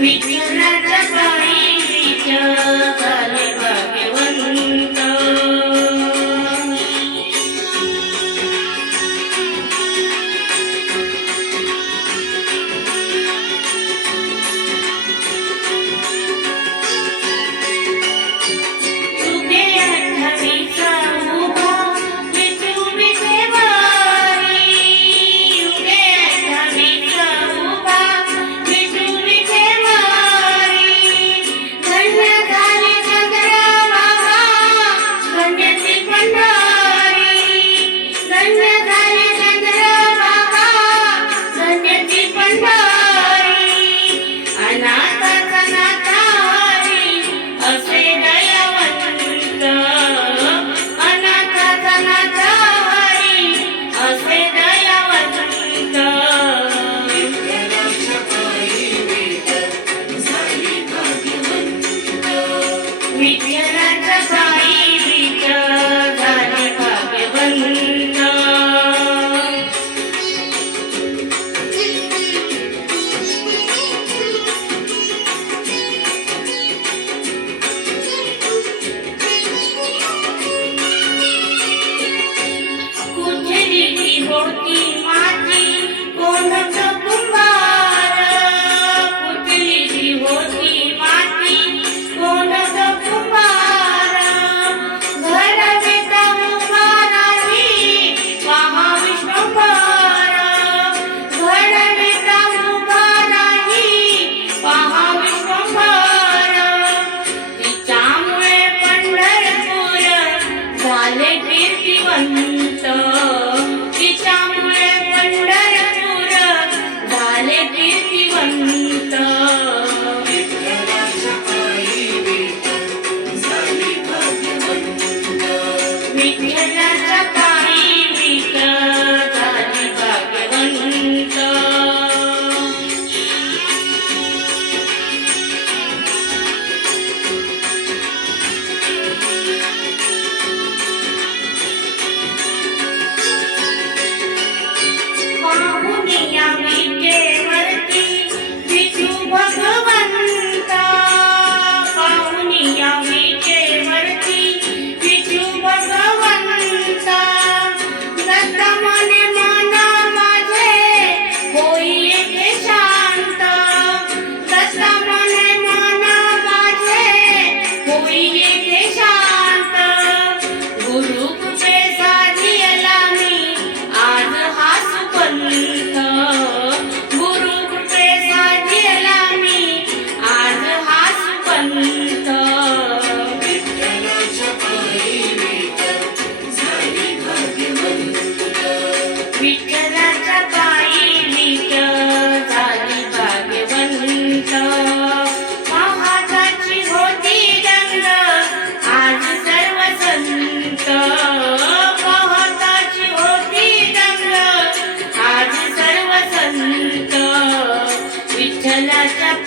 Return at the point, return. Giờ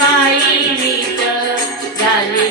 काही मीत झाली